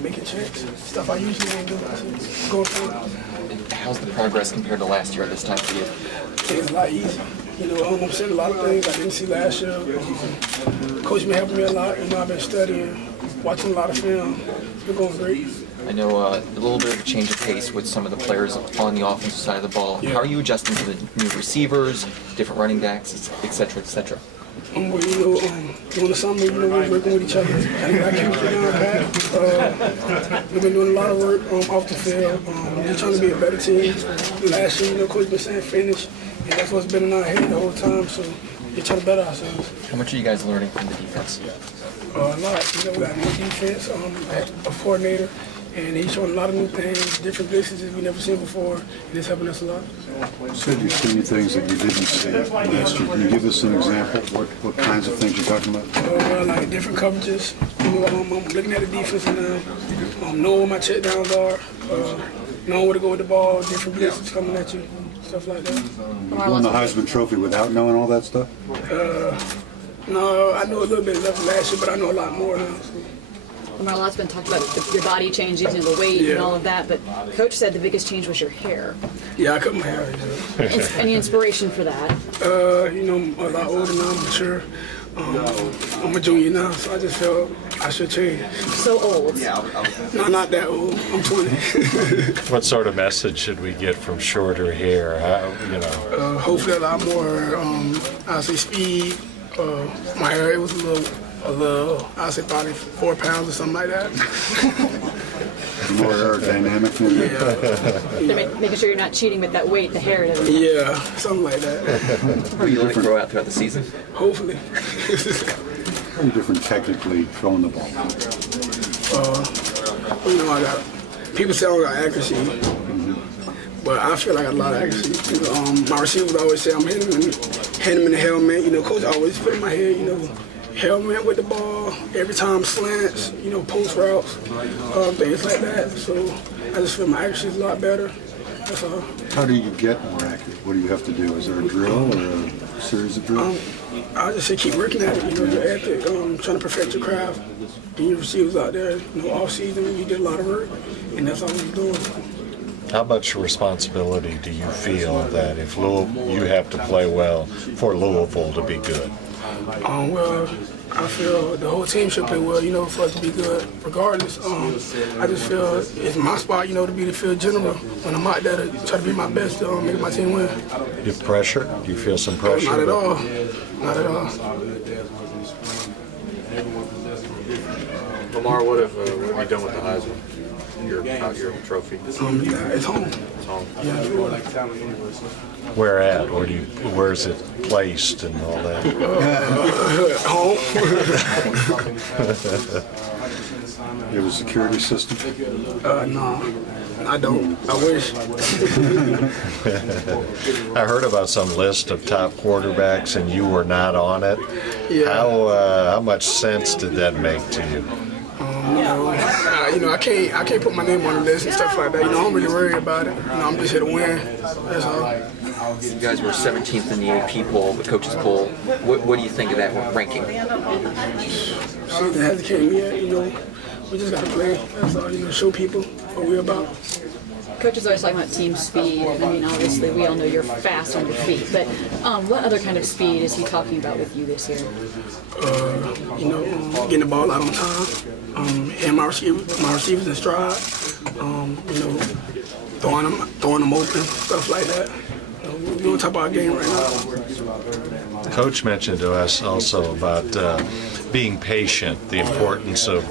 making checks, stuff I usually ain't doing. Going for it. How's the progress compared to last year at this time for you? It's a lot easier. I'm seeing a lot of things I didn't see last year. Coach been helping me a lot. I've been studying, watching a lot of film. It's been going great. I know a little bit of a change of pace with some of the players on the offensive side of the ball. Yeah. How are you adjusting to the new receivers, different running backs, et cetera, et cetera? During the summer, we're working with each other. And I chemistry down pat. We've been doing a lot of work off the field. We're trying to be a better team. Last year, Coach been saying finish, and that's what's been in our head the whole time. So we're trying to better ourselves. How much are you guys learning from the defense? A lot. We got new defense, a coordinator, and he's showing a lot of new things, different places that we've never seen before, and it's helping us a lot. You said you've seen things that you didn't see last year. Can you give us an example of what kinds of things you're talking about? Like different coverages. I'm looking at the defense now, knowing where my check downs are, knowing where to go with the ball, different places coming at you, stuff like that. You won the Heisman Trophy without knowing all that stuff? No, I know a little bit left last year, but I know a lot more now. So. Lamar, a lot's been talked about your body changing and the weight and all of that, but Coach said the biggest change was your hair. Yeah, I cut my hair. Any inspiration for that? I'm a lot older now, I'm mature. I'm a junior now, so I just felt I should change. So old. No, not that old. I'm 20. What sort of message should we get from shorter hair? Hopefully a lot more, I'll say speed. My hair, it was a little, I'll say probably 4 pounds or something like that. More aerodynamic maybe? Yeah. Making sure you're not cheating with that weight, the hair. Yeah, something like that. Will you let it grow out throughout the season? Hopefully. Very different technically throwing the ball. I got, people say I don't got accuracy, but I feel like I got a lot of accuracy. My receivers always say I'm hitting him in the helmet. Coach always put in my head, helmet with the ball, every time slants, post routes, things like that. So I just feel my accuracy is a lot better. That's all. How do you get more accurate? What do you have to do? Is there a drill or a series of drills? I just say keep working at it, your ethic, trying to perfect your craft. And your receivers out there, off season, you did a lot of work, and that's all we're doing. How much responsibility do you feel that if you have to play well for Louisville to be good? Well, I feel the whole team should play well, for us to be good regardless. I just feel it's my spot, to be the field general when I'm out there to try to be my best to make my team win. Do you pressure? Do you feel some pressure? Not at all. Not at all. Lamar, what have you done with the Heisman? Your trophy? It's home. It's home. Yeah. Where at? Where is it placed and all that? Home. You have a security system? No, I don't. I wish. I heard about some list of top quarterbacks and you were not on it. Yeah. How much sense did that make to you? I can't put my name on the list and stuff like that. I don't really worry about it. I'm just here to win. That's all. You guys were 17th in the AP poll, the coaches poll. What do you think of that ranking? Something hasn't came yet. We just gotta play. That's all. Show people what we're about. Coach is always talking about team speed. Obviously, we all know you're fast on your feet, but what other kind of speed is he talking about with you this year? Getting the ball out on time, and my receivers in stride, throwing them open, stuff like that. We're on top of our game right now. Coach mentioned to us also about being patient, the importance of,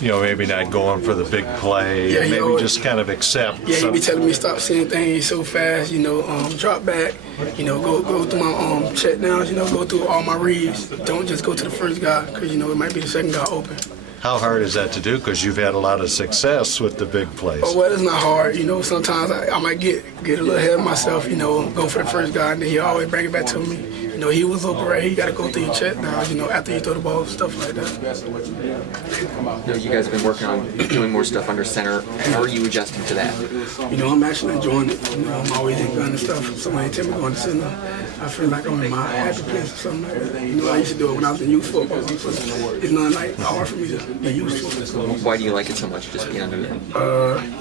maybe not going for the big play, maybe just kind of accept. Yeah, he be telling me stop saying things so fast, drop back, go through my check downs, go through all my reads. Don't just go to the first guy, because, it might be the second guy open. How hard is that to do? Because you've had a lot of success with the big plays. Oh, well, it's not hard. Sometimes I might get a little ahead of myself, go for the first guy, and then he always bring it back to me. know, he was open right here. You got to go through your check now, you know, after you throw the ball, stuff like that. You know, you guys have been working on doing more stuff under center. How are you adjusting to that? You know, I'm actually enjoying it. You know, I'm always in gun and stuff. Somebody tell me going to center, I feel like I'm in my happy place or something like that. You know, I used to do it when I was in youth football. So it's not like hard for me to get used to it. Why do you like it so much, just being under there?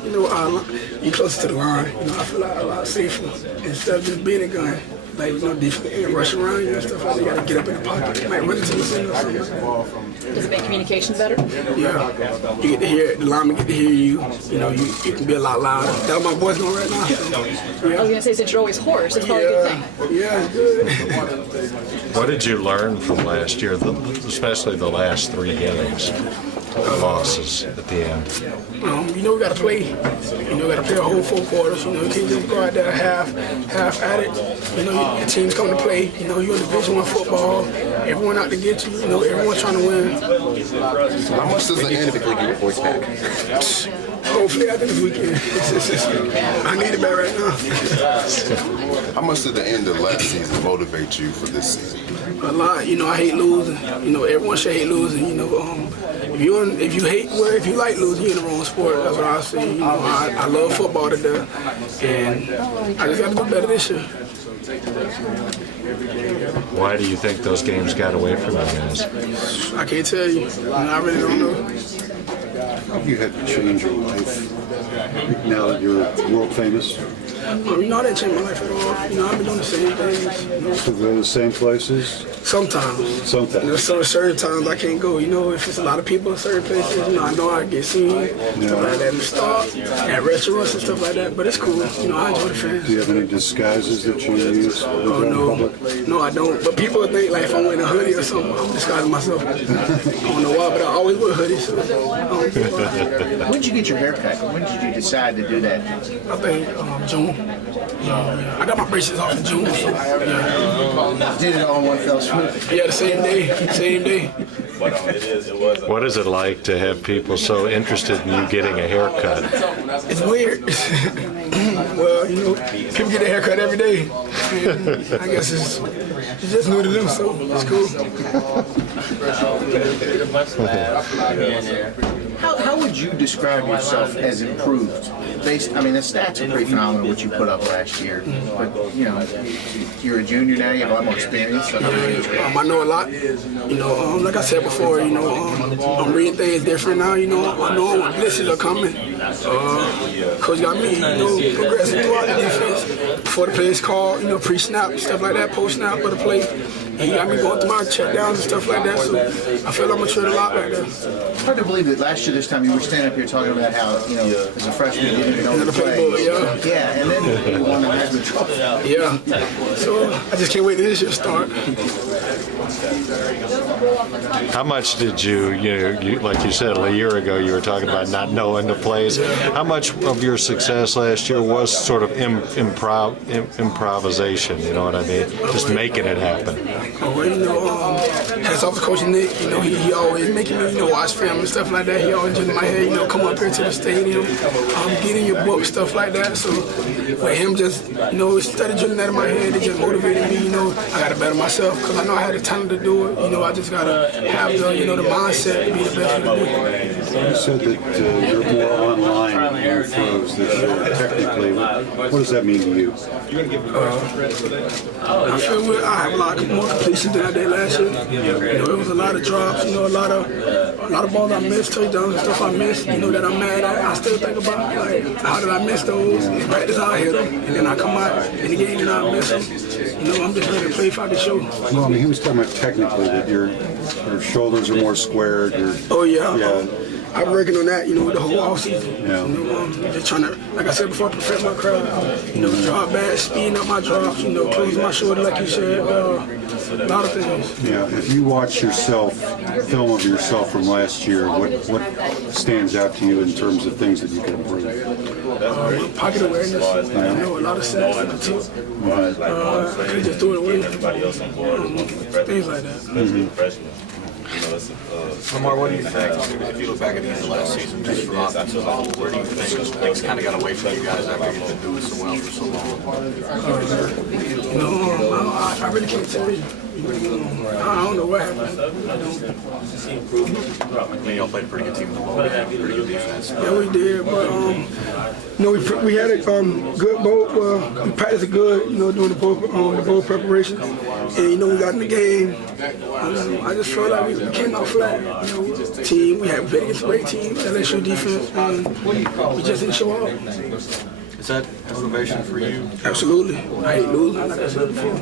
You know, you closer to the line. You know, I feel like a lot safer instead of just being a gun. Like, you know, defense and rush around you and stuff like that. You got to get up in the pocket. Like, run into the center or something like that. Does it make communications better? Yeah. You get to hear, the lineman get to hear you. You know, you can be a lot louder. That's what my voice going right now. So, I was going to say, since you're always hoarse, it's probably a good thing. Yeah, it's good. What did you learn from last year, especially the last 3 innings? The losses at the end. You know, we got to play. You know, we got to play a whole 4 quarters. You know, you can't just go out there half at it. You know, your team's coming to play. You know, you're in Division I football. Everyone out to get you. You know, everyone's trying to win. How much does it typically get your voice back? Hopefully after this weekend. I need it back right now. How much did the end of last season motivate you for this season? A lot. You know, I hate losing. You know, everyone should hate losing. You know, if you like losing, you're in the wrong sport. That's what I say. You know, I love football to death, and I just got to do better this year. Why do you think those games got away from you guys? I can't tell you. I really don't know. How have you had to change your life now that you're world famous? You know, I didn't change my life at all. You know, I've been doing the same things. You know. To the same places? Sometimes. Sometimes. There's certain times I can't go. You know, if it's a lot of people in certain places, you know I get seen, stuff like that in the store, at restaurants and stuff like that. But it's cool. You know, I enjoy the fans. Do you have any disguises that you use in public? No, I don't. But people think like if I'm wearing a hoodie or something, I'm disguising myself. I don't know why, but I always wear hoodies. So When did you get your hair cut? When did you decide to do that? I think June. I got my braces off in June. So, yeah. Did it all in one fell swoop? Yeah, the same day. Same day. What is it like to have people so interested in you getting a haircut? It's weird. Well, you know, people get their haircut every day. And I guess it's just new to them, so it's cool. How would you describe yourself as improved? I mean, the stats are pretty phenomenal what you put up last year. But, you know, you're a junior now, you have a lot more experience. So I know a lot. You know, like I said before, you know, I'm reading things different now. You know when blitzes are coming. Coach got me, you know, progressing throughout the defense. Before the play is called, you know, pre-snap, stuff like that, post-snap for the play. He got me going through my check downs and stuff like that, so I feel like I'm matured a lot right there. It's hard to believe that last year this time you were standing up here talking about how, you know, as a freshman you didn't even know the play. Yeah, and then you won the Heisman Trophy. Yeah, so I just can't wait till this year start. How much did you like you said a year ago, you were talking about not knowing the plays. How much of your success last year was sort of improvisation, you know what I mean? Just making it happen. Well, you know, hats off to Coach Nick. You know, he always making me, you know, watch film and stuff like that. He always just in my head, you know, come up here to the stadium, get in your book, stuff like that. So with him just, you know, started drilling that in my head, it just motivated me, you know, I got to better myself because I know I had the talent to do it. You know, I just got to have the, you know, the mindset to be the best to do it. You said that you're more online in your throws this year. Technically, what does that mean to you? I feel I have a lot more completion than I did last year. You know, it was a lot of drops, you know, a lot of balls I missed, touchdowns and stuff I missed, you know, that I'm mad at. I still think about, like, how did I miss those? In practice, I hit them, and then I come out in the game and I miss them. You know, I'm just ready to play if I can show. Well, I mean, he was talking about technically that your shoulders are more squared. Oh, yeah. I'm working on that, you know, the whole offseason. Yeah. You know, just trying to, like I said before, perfect my craft. You know, drop back, speeding up my drops, you know, close my shoulder, like you said. A lot of things. Yeah. If you watch yourself, film of yourself from last year, what stands out to you in terms of things that you can improve? Pocket awareness. You know, a lot of sacks I took. I could just throw it away. Things like that. Mm-hmm. Lamar, what do you think, if you look back at the end of last season, just for offensive level, where do you think things kind of got away from you guys after you've been doing so well for so long? I really can't tell you. I don't know what happened. I mean, y'all played a pretty good team with the ball, pretty good defense. Yeah, we did, but we had a good bowl. We practiced good, during the bowl preparation, and we got in the game. I just felt like we came out flat. Team, we had big against great team, LSU defense, and we just didn't show up. Is that motivation for you? Absolutely. I hate losing, like I said before.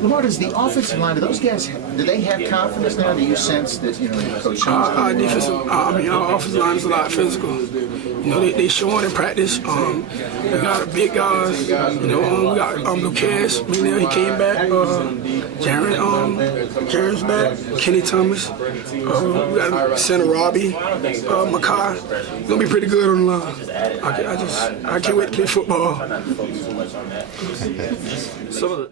Lamar, does the offensive line, do those guys, do they have confidence now? Do you sense that, Coach Our offensive line is a lot physical. They showing in practice. We got big guys. We got Lucas, he came back. Jaren's back. Kenny Thomas. We got center Robbie, Makai. It's gonna be pretty good on the line. I can't wait to play football. Some of the